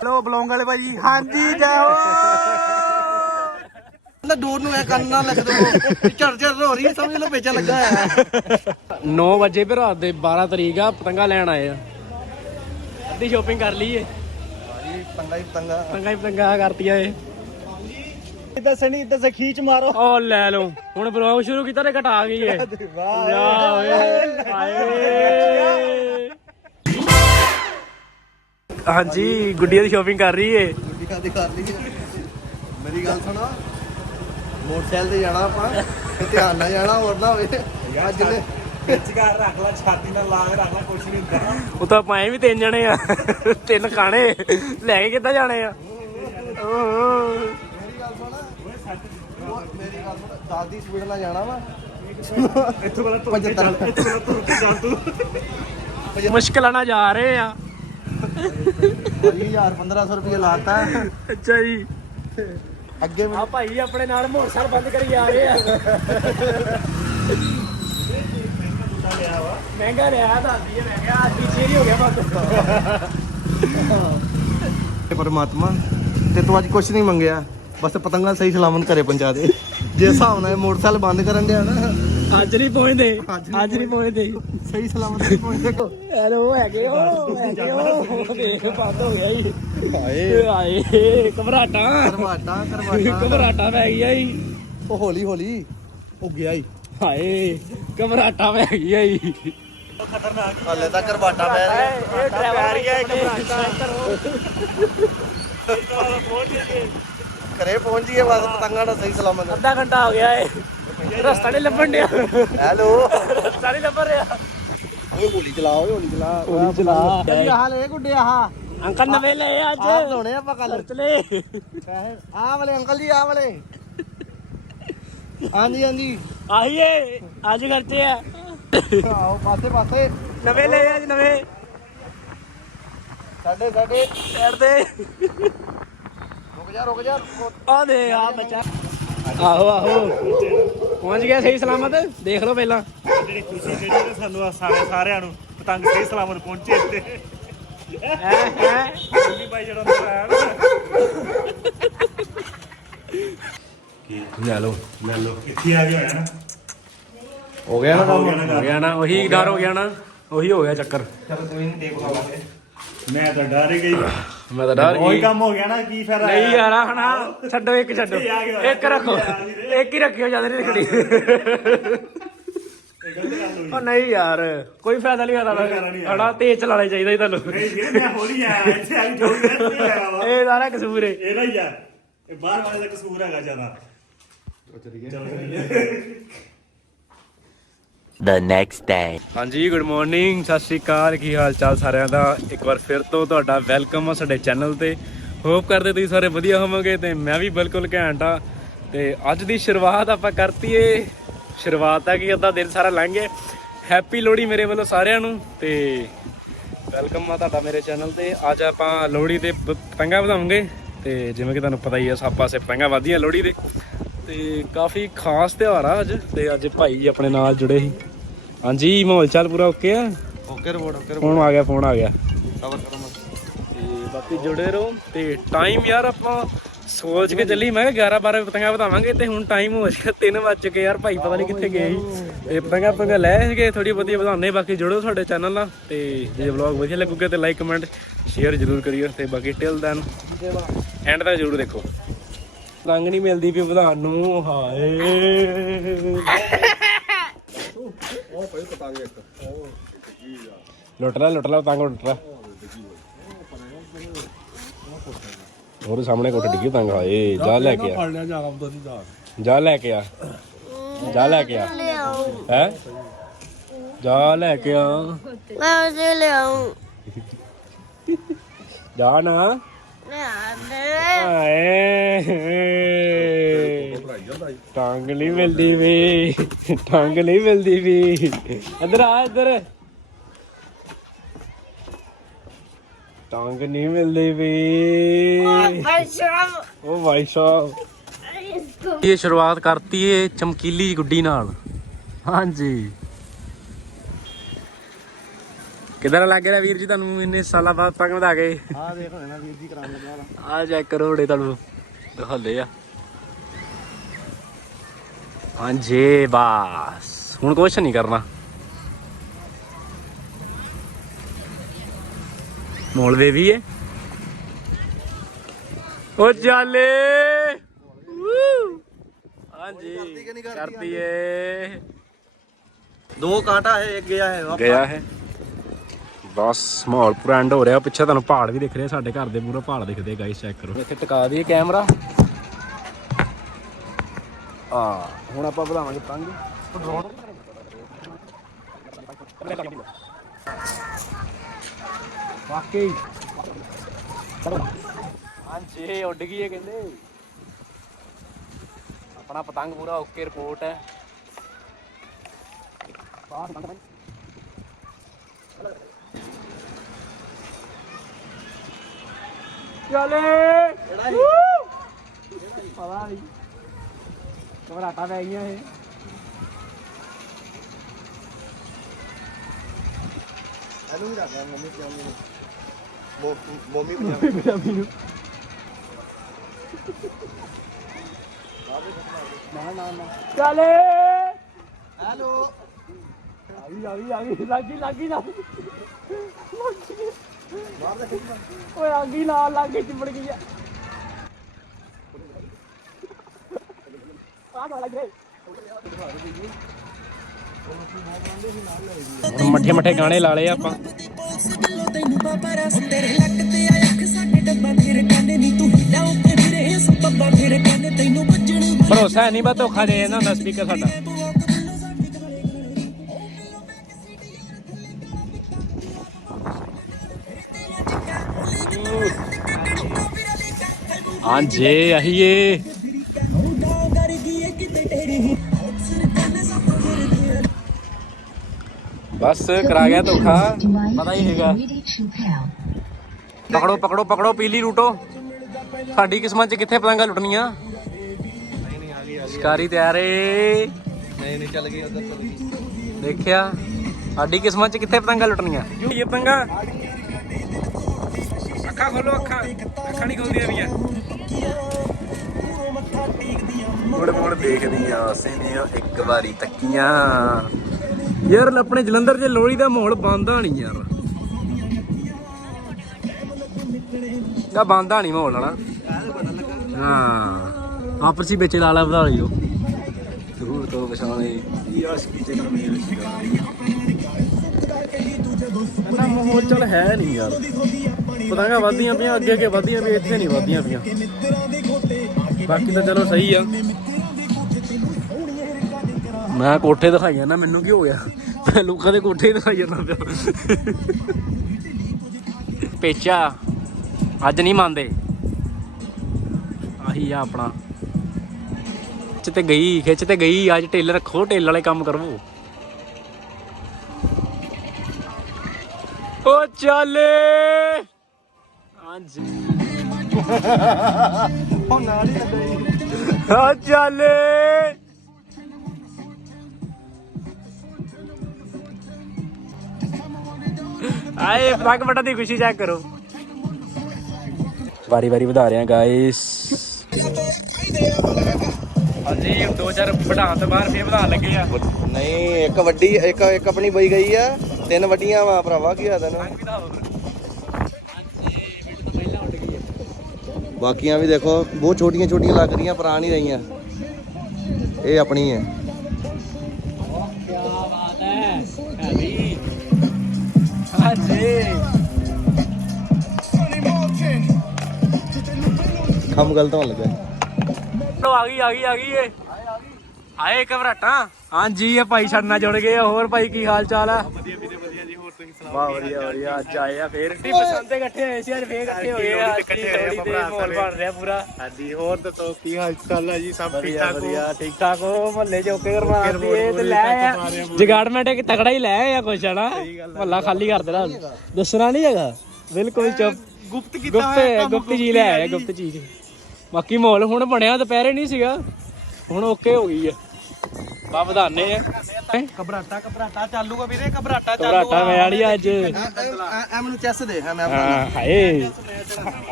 Hello belong ਵਾਲੇ ਭਾਈ ਹਾਂਜੀ ਜੈ ਹੋ। ਨਾ ਡੋਰ ਨੂੰ ਐ ਕੰਨ ਨਾਲ ਲਿਖ ਦੋ। ਝੜ ਝੜ ਹੋ ਰਹੀ ਸਮਝ ਲਓ ਵੇਚਣ ਲੱਗਾ ਹੈ। 9 ਵਜੇ ਵੀ ਰਾਤ ਦੇ 12 ਤਰੀਕ ਆ ਪਤੰਗਾ ਲੈਣ ਆਏ ਆ। ਅੱਧੀ ਸ਼ੋਪਿੰਗ ਕਰ ਲਈ ਏ ਪੰਗਾ ਹੀ ਪੰਗਾ। ਪਤੰਗਾ ਹੀ ਪਤੰਗਾ ਕਰਤੀਆਂ ਏ ਇੱਧਰ ਸਣੀ ਇੱਧਰ ਸੇ ਖੀਚ ਮਾਰੋ। ਉਹ ਲੈ ਲਓ। ਹੁਣ ਬਲੌਗ ਸ਼ੁਰੂ ਕੀਤਾ ਤੇ ਘਟਾ ਗਈ ਏ। ਯਾ ਓਏ ਹਾਏ। ਹਾਂਜੀ ਗੁੱਡੀਆਂ ਦੀ ਸ਼ੋਪਿੰਗ ਕਰ ਰਹੀ ਏ। ਗੁੱਡੀਆਂ ਦੀ ਕਰ ਲਈ ਮੇਰੀ ਗੱਲ ਸੁਣਾ ਮੋਟਰਸਾਈਕਲ ਤੇ ਜਾਣਾ ਆਪਾਂ ਤੇ ਧਿਆਨ ਨਾਲ ਜਾਣਾ ਹੋਰ ਨਾ ਹੋਵੇ। ਅੱਜ ਲੈ ਵਿਚਕਾਰ ਰੱਖ ਲੈ ਛਾਤੀ ਨਾਲ ਲਾ ਕੇ ਰੱਖ ਲੈ ਕੁਛ ਨਹੀਂ ਹੁੰਦਾ। ਉਹ ਤਾਂ ਪਾਏ ਵੀ ਤਿੰਨ ਜਣੇ ਆ। ਤਿੰਨ ਖਾਣੇ। ਲੈ ਕੇ ਕਿੱਦਾਂ ਜਾਣੇ ਆ? ਉਹ ਮੇਰੀ ਗੱਲ ਸੁਣ ਦਸ ਦੀ ਸਪੀਡ ਨਾਲ ਜਾਣਾ ਵਾ। ਇੱਥੋਂ ਪਹਿਲਾਂ ਤੁਰ ਕੇ ਚੱਲ ਇੱਥੋਂ ਪਹਿਲਾਂ ਤੁਰ ਕੇ ਚੱਲ ਤੂੰ। ਮੁਸ਼ਕਲਾਂ ਨਾਲ ਜਾ ਰਹੇ ਆ। ਭਾਜੀ 1000 1500 ਰੁਪਏ ਲਾਤਾ। ਅੱਛਾ ਜੀ। ਅੱਗੇ ਆ ਭਾਈ ਆਪਣੇ ਨਾਲ ਮੋਟਰਸਾਈਕਲ ਬੰਦ ਕਰੀ ਜਾ ਰਹੇ ਆ। ਮਹਿੰਗਾ ਲਿਆ ਦੱਸਦੀ ਹੈ ਮੈਂ ਕਿਹਾ ਅੱਜ ਪਿੱਛੇ ਹੀ ਹੋ ਗਿਆ ਬੰਦ। ਪਰਮਾਤਮਾ ਤੇ ਤੂੰ ਅੱਜ ਕੁਛ ਨਹੀਂ ਮੰਗਿਆ। ਬਸ ਪਤੰਗਾ ਸਹੀ ਸਲਾਮਤ ਘਰੇ ਪਹੁੰਚਾ ਦੇ। ਜੇ ਹਿਸਾਬ ਨਾਲ ਇਹ ਮੋਟਰਸਾਈਕਲ ਬੰਦ ਕਰਨ ਦਿਆ ਨਾ ਅੱਜ ਨਹੀਂ ਪਹੁੰਚਦੇ। ਅੱਜ ਨਹੀਂ ਪਹੁੰਚਦੇ। ਸਹੀ ਸਲਾਮਤ ਨਹੀਂ ਪਹੁੰਚਦੇ। ਹੈਲੋ ਹੈਗੇ ਹੋ ਹੈਗੇ ਹੋ। ਦੇਖ ਬੰਦ ਹੋ ਗਿਆ ਜੀ। ਹਾਏ। ਹਾਏ ਘਬਰਾਟਾਂ। ਕਰਵਾਟਾ ਕਰਵਾਟਾ ਘਬਰਾਟਾਂ ਪੈ ਗਈਆਂ ਜੀ। ਉਹ ਹੌਲੀ ਹੌਲੀ ਉਹ ਗਿਆ ਹੀ ਹਾਏ ਘਬਰਾਟਾਂ ਪੈ ਗਈਆਂ ਜੀ। ਹਲੇ ਤਾਂ ਕਰਵਾਟਾ ਪੈ ਰਿਹਾ ਇਹ ਡਰਾਈਵਰ ਗਿਆ ਘਬਰਾਟਾਂ। ਘਰੇ ਪਹੁੰਚ ਗਏ ਬਸ ਪਤੰਗਾ ਦਾ ਸਹੀ ਸਲਾਮਤ। ਅੱਧਾ ਘੰਟਾ ਹੋ ਗਿਆ ਏ। ਰਸਤਾ ਨਹੀਂ ਲੱਭਣ ਡਿਆ। ਹੈਲੋ। ਰਸਤਾ ਨਹੀਂ ਲੱਭ ਰਿਹਾ। ਓਏ ਹੌਲੀ ਚਲਾ ਓਏ ਹੌਲੀ ਚਲਾ। ਹੌਲੀ ਚਲਾ। ਆਹ ਲੈ ਗੁੱਡੇ ਆਹ। ਅੰਕਲ ਨਵੇਂ ਲਏ ਅੱਜ। ਆਹ ਲਾਉਣੇ ਆਪਾਂ ਕੱਲ ਚਲੇ ਆਹ ਵਾਲੇ ਅੰਕਲ ਜੀ ਆਹ ਵਾਲੇ। ਹਾਂਜੀ ਹਾਂਜੀ। ਆਈਏ ਅੱਜ ਖਰਚੇ ਆ। ਆਓ ਪਾਸੇ ਪਾਸੇ। ਨਵੇਂ ਲਏ ਅੱਜ ਨਵੇਂ। ਸਾਡੇ ਸਾਡੇ। ਸਾਈਡ ਤੇ। ਜਾ ਰੁਕ ਜਾ ਆ ਦੇ ਆ ਬੱਚਾ। ਆਹੋ ਆਹੋ। ਪਹੁੰਚ ਗਿਆ ਸਹੀ ਸਲਾਮਤ। ਦੇਖ ਲਓ ਪਹਿਲਾਂ। ਜਿਹੜੀ ਖੁਸ਼ੀ ਜਿਹੜੀ ਨਾ ਸਾਨੂੰ ਆ ਸਾਰੇ ਸਾਰਿਆਂ ਨੂੰ ਪਤੰਗ ਸਹੀ ਸਲਾਮਤ ਪਹੁੰਚੇ ਤੇ ਹੈ ਹੈ। ਦਿੱਲੀ ਬਾਈ ਜਿਹੜਾ ਅੰਦਰ ਆਇਆ ਨਾ। ਲੈ ਲਓ। ਲੈ ਲੋ ਇੱਥੇ ਆ ਗਿਆ ਨਾ। ਹੋ ਗਿਆ ਨਾ ਹੋ ਗਿਆ ਨਾ ਹੋ ਗਿਆ ਨਾ? ਉਹੀ ਡਰ ਹੋ ਗਿਆ ਨਾ? ਉਹੀ ਹੋ ਗਿਆ ਚੱਕਰ। ਚਲ ਕੋਈ ਨਹੀਂ ਦੇਖ ਲਾਵਾਂਗੇ। ਮੈਂ ਤਾਂ ਡਰ ਹੀ ਗਈ। ਮੈਂ ਤਾਂ ਡਰ ਉਹੀ ਗਈ। ਕੰਮ ਹੋ ਗਿਆ ਨਾ ਕੀ ਫਾਇਦਾ ਨਹੀਂ ਯਾਰ? ਹਣਾ ਛੱਡੋ ਇੱਕ ਛੱਡੋ। ਇੱਥੇ ਆ ਗਿਆ। ਇੱਕ ਰੱਖੋ। ਇੱਕ ਹੀ ਰੱਖਿਓ ਜਦ ਨਹੀਂ ਰੱਖਣੀ। ਇਹ ਗਲਤ ਗੱਲ ਹੋਈ। ਉਹ ਨਹੀਂ ਯਾਰ ਕੋਈ ਫਾਇਦਾ ਨਹੀਂ ਫਾਇਦਾ ਹਣਾ ਨਹੀਂ ਹਣਾ ਤੇਜ਼ ਚਲਾਣਾ ਚਾਹੀਦਾ ਸੀ ਤੁਹਾਨੂੰ। ਨਹੀਂ ਵੀਰੇ ਮੈਂ ਹੋਲੀ ਆਇਆ ਇੱਥੇ ਆ ਕੇ ਆਇਆ ਵਾ। ਇਹ ਸਾਰਾ ਕਸੂਰ ਹੈ। ਇਹ ਨਹੀਂ ਆ। ਇਹ ਬਾਹਰ ਵਾਲੇ ਦਾ ਕਸੂਰ ਹੈਗਾ ਜ਼ਿਆਦਾ। ਚਲੋ ਚਲੀਏ। The next day. ਹਾਂਜੀ ਗੁੱਡ ਮਾਰਨਿੰਗ ਸਤਿ ਸ਼੍ਰੀ ਅਕਾਲ, ਕੀ ਹਾਲ ਚਾਲ ਸਾਰਿਆਂ ਦਾ? ਇੱਕ ਵਾਰ ਫਿਰ ਤੋਂ ਤੁਹਾਡਾ ਵੈਲਕਮ ਆ ਸਾਡੇ ਚੈਨਲ ਤੇ। ਹੋਪ ਕਰਦੇ ਤੁਸੀਂ ਸਾਰੇ ਵਧੀਆ ਹੋਵੋਗੇ ਤੇ ਮੈਂ ਵੀ ਬਿਲਕੁਲ ਘੈਂਟ ਆ। ਤੇ ਅੱਜ ਦੀ ਸ਼ੁਰੂਆਤ ਆਪਾਂ ਕਰਤੀ ਏ ਸ਼ੁਰੂਆਤ ਆ ਕਿ, ਅੱਧਾ ਦਿਨ ਸਾਰਾ ਲੰਘ ਗਿਆ। ਹੈਪੀ ਲੋਹੜੀ ਮੇਰੇ ਵੱਲੋਂ ਸਾਰਿਆਂ ਨੂੰ ਤੇ ਵੈਲਕਮ ਆ ਤੁਹਾਡਾ ਮੇਰੇ ਚੈਨਲ ਤੇ। ਅੱਜ ਆਪਾਂ ਲੋਹੜੀ ਦੇ ਪ- ਪਤੰਗਾਂ ਵਧਾਵਾਂਗੇ ਤੇ ਜਿਵੇਂ ਕਿ ਤੁਹਾਨੂੰ ਪਤਾ ਹੀ ਆ ਸਭ ਪਾਸੇ ਪਤੰਗਾਂ ਵਧੀਆਂ ਲੋਹੜੀ ਦੇ। ਤੇ ਕਾਫੀ ਖਾਸ ਤਿਉਹਾਰ ਆ ਅੱਜ ਤੇ ਅੱਜ ਭਾਈ ਆਪਣੇ ਨਾਲ ਜੁੜੇ ਸੀ। ਹਾਂਜੀ ਮਾਹੌਲ ਚਾਲ ਪੂਰਾ ਓਕੇ ਆ? ਓਕੇ ਰਿਪੋਰਟ ਓਕੇ ਫੋਨ ਆ ਗਿਆ ਫੋਨ ਆ ਗਿਆ। ਕਵਰ ਕਰੋ ਤੇ ਬਾਕੀ ਜੁੜੇ ਰਹੋ ਤੇ ਟਾਈਮ ਯਾਰ ਆਪਾਂ ਸੋਚ ਕੇ ਚੱਲੀ ਮੈਂ ਕਿਹਾ 11 12 ਪਤੰਗਾਂ ਵਧਾਵਾਂਗੇ ਤੇ ਹੁਣ ਟਾਈਮ ਹੋ ਗਿਆ 3 ਵੱਜ ਚੁੱਕੇ ਯਾਰ ਭਾਈ ਪਤਾ ਨਹੀਂ ਕਿੱਥੇ ਗਏ ਸੀ। ਤੇ ਪਤੰਗਾਂ ਪਤੰਗਾਂ ਲੈ ਸੀਗੇ ਥੋੜੀ ਵਧੀਆ ਵਧਾਉਣੇ ਬਾਕੀ ਜੁੜੋ ਸਾਡੇ ਚੈਨਲ ਨਾਲ ਤੇ ਜੇ ਵਲੌਗ ਵਧੀਆ ਲੱਗੂਗਾ ਤੇ ਲਾਈਕ ਕਮੈਂਟ ਸ਼ੇਅਰ ਜ਼ਰੂਰ ਕਰਿਓ ਤੇ ਬਾਕੀ ਟਿਲ ਦੈਨ ਐਂਡ ਤੱਕ ਜ਼ਰੂਰ ਦੇਖੋ। ਰੰਗ ਨਹੀਂ ਮਿਲਦੀ ਵੀ ਵਿਧਾਨ ਨੂੰ ਹਾਏ। ਉਹ ਪਈ ਪਤੰਗ ਇੱਕ ਉਹ ਹੋਰ ਸਾਹਮਣੇ ਕੋਠ ਡਿੱਗੀ ਪਤੰਗ ਹਾਏ ਜਾ ਲੈ ਕੇ ਆ। ਜਾ। ਲੈ ਕੇ ਆ। ਜਾ ਲੈ ਕੇ ਆ। ਹੈ? ਜਾ ਲੈ ਕੇ ਆ। ਮੈਂ ਉਸੇ ਲਿਆਉਂ ਜਾ ਨਾ। ਆਏ। ਟਾਂਗ ਨਹੀਂ ਮਿਲਦੀ ਵੀ। ਟਾਂਗ ਨਹੀਂ ਮਿਲਦੀ ਵੀ। ਇਧਰ ਆ, ਇਧਰ। ਟਾਂਗ ਨਹੀਂ ਮਿਲਦੀ ਵੀ। ਉਹ ਭਾਈ ਸਾਹਿਬ। ਇਹ ਸ਼ੁਰੂਆਤ ਕਰਤੀ ਏ ਚਮਕੀਲੀ ਗੁੱਡੀ ਨਾਲ। ਹਾਂਜੀ। ਕਿਦਾਂ ਲੱਗ ਰਿਹਾ ਵੀਰ ਜੀ ਤੁਹਾਨੂੰ? ਇੰਨੇ ਸਾਲਾਂ ਬਾਅਦ ਪੱਗ ਵਧਾ ਕੇ। ਆਹ ਦੇਖ ਲੈਣਾ ਵੀਰ ਜੀ ਕਰਾਉਣ ਲੱਗਾ ਆ ਚੈੱਕ ਕਰੋ ਬੜੇ ਤੁਹਾਨੂੰ। ਦਿਖਾਉਂਦੇ ਆ। ਹਾਂਜੀ ਬਾਸ। ਹੁਣ ਕੁਛ ਨਹੀਂ ਕਰਨਾ। ਮੋਲ ਦੇ ਵੀ ਏ ਚਾਲੇ ਵੂ! ਹਾਂਜੀ ਕਰਤੀ ਕਿ ਨਹੀਂ ਕਰਤੀ ਕਰਤੀ ਏ। ਦੋ ਕਾਂਟਾ ਹੈ ਇੱਕ ਗਿਆ ਹੈ। ਗਿਆ ਹੈ। ਬਸ ਮਾਹੌਲ ਪੂਰਾ ਐਂਡ ਹੋ ਰਿਹਾ। ਪਿੱਛੇ ਤੁਹਾਨੂੰ ਪਹਾੜ ਵੀ ਦਿਖ ਰਹੇ ਸਾਡੇ ਘਰ ਦੇ ਪੂਰਾ ਪਹਾੜ ਦਿਖਦੇ ਗਾਈਸ ਚੈੱਕ ਕਰੋ। ਇੱਥੇ ਟਿਕਾ ਦਈਏ ਕੈਮਰਾ ਆ ਹੁਣ ਆਪਾਂ ਵਧਾਵਾਂਗੇ ਪੰਗ ਵਾਕਈ। ਹਾਂਜੀ ਉੱਡ ਗਈ ਹੈ ਕਹਿੰਦੇ। ਆਪਣਾ ਪਤੰਗ ਪੂਰਾ ਓਕੇ ਰਿਪੋਰਟ ਹੈ। ਬਾਹਰ ਪਤੰਗ ਚਲੇ ਪਤਾ ਨਹੀਂ ਘਬਰਾਟਾ ਪੈ ਗਈਆਂ ਇਹ ਇਹਨੂੰ ਵੀ ਰੱਖਿਆ ਮੰਮੀ ਪਜਾਮੀ ਨੂੰ ਮੋ- ਮੋਮੀ ਪਜਾਮੀ ਪੰਜਾਬੀ ਨੂੰ ਨਾ ਨਾ ਨਾ ਚਲੇ ਹੈਲੋ ਆ ਗਈ ਆ ਗਈ ਆ ਗਈ ਲੱਗੀ ਲੱਗੀ ਨਾ ਓਏ ਆ ਨਾਲ ਲੱਗ ਗਈ, ਚਿੰਬੜ ਗਈ ਆ। ਮੱਠੇ ਮੱਠੇ ਗਾਣੇ ਲਾ ਲਏ ਆਪਾਂ। ਤੈਨੂੰ ਬਾਬਾ ਰਸ ਤੇਰੇ ਲੱਕ ਤੇ ਆ ਅੱਖ ਸਾਡੇ ਡੱਬਾ ਫਿਰ ਕਹਿੰਦੇ ਨੀ ਤੂੰ ਲਾਉ ਤੇ ਵੀਰੇ ਇਸ ਬੱਬਾ ਫਿਰ ਕਹਿੰਦੇ ਤੈਨੂੰ ਵੱਜਣ ਭਰੋਸਾ ਨਹੀਂ ਬਾ ਧੋਖਾ ਦੇ ਜਾਂਦਾ ਹੁੰਦਾ ਸਪੀਕਰ ਸਾਡਾ। ਹਾਂਜੀ ਆਹੀਏ ਬਸ, ਕਰਾ ਗਿਆ ਧੋਖਾ। ਪਤਾ ਹੀ ਹੈਗਾ। ਪਕੜੋ ਪਕੜੋ ਪਕੜੋ, ਪੀਲੀ ਲੂਟੋ ਸਾਡੀ ਕਿਸਮਤ 'ਚ ਕਿੱਥੇ ਪਤੰਗਾਂ ਲੁੱਟਣੀਆਂ? ਸ਼ਿਕਾਰੀ ਤਿਆਰ ਏ। ਨਹੀਂ ਨਹੀਂ ਚੱਲ ਗਈ ਉਧਰ ਚੱਲ ਗਈ ਦੇਖਿਆ, ਸਾਡੀ ਕਿਸਮਤ 'ਚ ਕਿੱਥੇ ਪਤੰਗਾਂ ਲੁੱਟਣੀਆਂ? ਇਹ ਪਤੰਗਾਂ। ਅੱਖਾਂ ਖੋਲੋ, ਅੱਖਾਂ। ਅੱਖਾਂ ਨਹੀਂ ਖੋਲਦੀਆਂ ਵੀਆਂ ਮੁੜ ਮੁੜ ਦੇਖਦੀਆਂ ਸੇਨੀਆਂ ਇੱਕ ਵਾਰੀ ਤੱਕੀਆਂ। ਯਾਰ ਆਪਣੇ ਜਲੰਧਰ 'ਚ ਲੋਹੜੀ ਦਾ ਮਾਹੌਲ ਬੰਦਾ ਨਹੀਂ ਯਾਰ। ਦਾ ਬੰਦਾ ਨਹੀਂ ਮਾਹੌਲ ਹਨਾ। ਹਾਂ। ਆਪਸ ਹੀ ਵਿੱਚ ਲਾਲਾ ਵਧਾ ਲਿਓ। ਜ਼ਰੂਰ ਤੋਂ ਪਛਾਣੇ ਯਾਸ਼ਕੀ ਜਗੀ ਨਾ, ਮਾਹੌਲ ਚੱਲ ਹੈ ਨਹੀਂ ਯਾਰ। ਪਤੰਗਾਂ ਵੱਧਦੀਆਂ ਪਈਆਂ ਅੱਗੇ ਅੱਗੇ ਵੱਧਦੀਆਂ ਪਈਆਂ ਇੱਥੇ ਨਹੀਂ ਵੱਧਦੀਆਂ ਪਈਆਂ। ਬਾਕੀ ਤਾਂ ਚਲੋ ਸਹੀ ਆ। ਮੈਂ ਕੋਠੇ ਦਿਖਾਈ ਜਾਂਦਾ ਮੈਨੂੰ ਕੀ ਹੋ ਗਿਆ? ਮੈਂ ਲੋਕਾਂ ਦੇ ਕੋਠੇ ਦਿਖਾਈ ਜਾਂਦਾ ਪਿਆ। ਪੇਚਾ ਅੱਜ ਨਹੀਂ ਮੰਨਦੇ। ਆਹੀ ਆ ਆਪਣਾ। ਖਿੱਚ ਤੇ ਗਈ ਖਿੱਚ ਤੇ ਗਈ ਅੱਜ ਟੇਲਰ ਰੱਖੋ ਟੇਲ ਵਾਲੇ ਕੰਮ ਕਰੋ ਓ ਚੱਲੇ ਹਾਂਜੀ ਉਹ ਨਾਲ ਹੀ ਲੱਗਾ ਓ ਚੱਲੇ। ਆਏ ਪੱਗ ਬਟਾ ਦੀ ਖੁਸ਼ੀ ਚੈੱਕ ਕਰੋ। ਵਾਰੀ ਵਾਰੀ ਵਧਾ ਰਹੇ ਆ ਗਾਇਸ ਹਾਂਜੀ ਦੋ ਚਾਰ ਵਧਾਉਣ ਤੋਂ ਬਾਅਦ ਫੇਰ ਵਧਾਉਣ ਲੱਗੇ ਆ। ਨਹੀਂ ਇੱਕ ਵੱਡੀ ਇੱਕ ਇੱਕ ਆਪਣੀ ਬਈ ਗਈ ਆ। ਤਿੰਨ ਵੱਡੀਆਂ ਵਾ ਭਰਾਵਾ ਕੀ ਆ ਤੈਨੂੰ? ਬਾਕੀਆਂ ਵੀ ਦੇਖੋ, ਬਹੁਤ ਛੋਟੀਆਂ ਛੋਟੀਆਂ ਲੱਗ ਰਹੀਆਂ, ਪੁਰਾਣ ਹੀ ਰਹੀਆਂ। ਇਹ ਆਪਣੀ ਹੈ। ਕੰਮ ਗਲਤ ਹੋਣ ਲੱਗਾ। ਲੋ ਆ ਗਈ ਆ ਗਈ ਆ ਗਈ ਏ ਆਏ ਘਬਰਾਟਾਂ। ਹਾਂਜੀ, ਇਹ ਭਾਈ ਸਾਡੇ ਨਾਲ ਜੁੜ ਗਏ ਹੋਰ ਭਾਈ, ਕੀ ਹਾਲ ਚਾਲ ਆ? ਤੁਸੀਂ ਸੁਣਾਓ ਵਾਹ ਵਧੀਆ ਵਧੀਆ ਅੱਜ ਆਏ ਆ ਫੇਰ। ਟੀ ਪਸੰਦ ਤੇ ਇਕੱਠੇ ਹੋਏ ਸੀ ਅੱਜ ਫੇਰ ਇਕੱਠੇ ਹੋਏ ਆ ਅੱਜ ਇਕੱਠੇ ਹੋਏ ਤੇ ਮਾਹੌਲ ਬਣ ਰਿਹਾ ਪੂਰਾ। ਹਾਂਜੀ ਹੋਰ ਦੱਸੋ ਕੀ ਹਾਲ ਚਾਲ ਹੈ ਜੀ ਸਭ ਠੀਕ ਵਧੀਆ ਠਾਕ ਹੋ? ਵਧੀਆ ਠੀਕ ਠਾਕ ਹੋ ਮਹੱਲੇ ਚੌਕੇ ਕਰਵਾਉਂਦੀ ਏ ਤੇ ਲੈ ਆ। ਜਗਾੜਮੈਂਟ ਇੱਕ ਤਕੜਾ ਹੀ ਲੈ ਆ ਕੁਛ ਹਨਾ? ਮਹੱਲਾ ਖਾਲੀ ਕਰ ਦੇਣਾ। ਦੱਸਣਾ ਨਹੀਂ ਹੈਗਾ। ਬਿਲਕੁਲ ਚੁੱਪ। ਗੁਪਤ ਕੀਤਾ ਹੋਇਆ ਕੰਮ ਗੁਪਤ ਚੀਜ਼ ਲੈ ਆਇਆ ਗੁਪਤ ਚੀਜ਼ ਬਾਕੀ ਮਾਹੌਲ ਹੁਣ ਬਣਿਆ ਦੁਪਹਿਰੇ ਨਹੀਂ ਸੀਗਾ। ਹੁਣ ਓਕੇ ਹੋ ਗਈ ਆ। ਬਾ ਵਧਾਨੇ ਆ। ਘਬਰਾਟਾ ਘਬਰਾਟਾ ਚਾਲੂਗਾ ਵੀਰੇ ਘਬਰਾਟਾ ਘਬਰਾਟਾ ਮੈਂ ਵਾਲੀ ਅੱਜ। ਐ ਮੈਨੂੰ ਚੈਸ ਦੇ ਹਾਂ ਮੈਂ ਹਾਂ ਹਾਏ।